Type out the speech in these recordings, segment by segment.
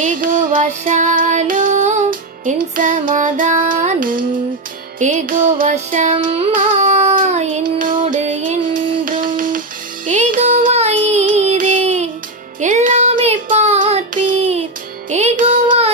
ஏகுவசாலோ என் சமாதானம் ஏகுவசம்மா என்னோடு என்றும் ஏகுவாயிரே எல்லாமே பார்ப்பீர் ஏகுவாயிரே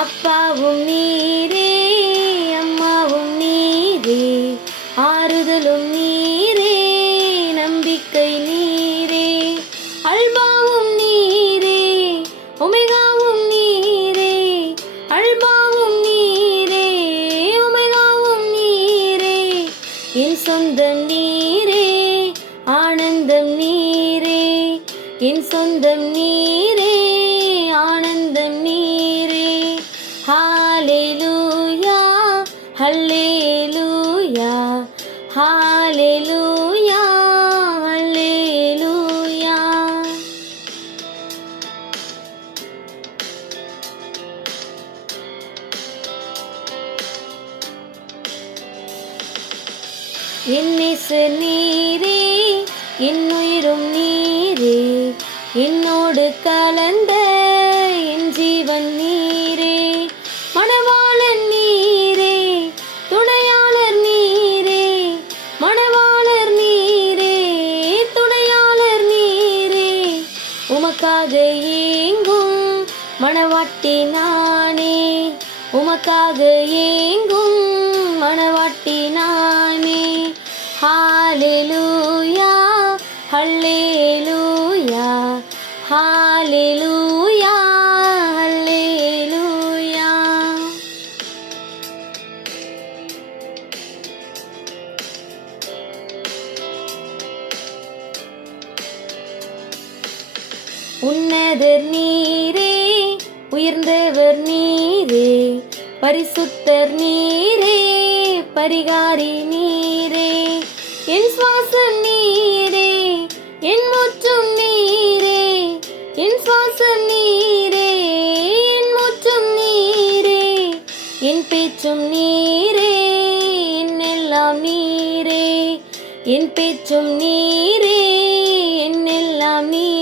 அப்பாவும் நீரே அம்மாவும் நீரே ஆறுதலும் நீ என் சொந்தம் நீரே ஆனந்தம் நீரே. என் சொந்தம் நீரே ஆனந்தம் நீரே. ஹalleluya ஹalleluya ஹalleluya. என் நீரே என் நீரே. என்னோடு கலந்த என் ஜீவன் நீரே. மணவாளன் நீரே துணையாளர் நீரே. மணவாளர் நீரே துணையாளர் நீரே. உமக்காக ஏங்கும் மணவாட்டி நானே. உமக்காக ஏங்கும் மணவாட்டி ஹalleluya ஹalleluya உன்னதர் நீரே உயர்ந்தவர் நீரே பரிசுத்தர் நீரே பரிகாரி நீரே. என் சுவாசம் நீரே என் முற்றும் நீரே. பேச்சும் நீரே என்னெல்லாம் நீரே? என் பேச்சும் நீரே என்னெல்லாம் நீரே?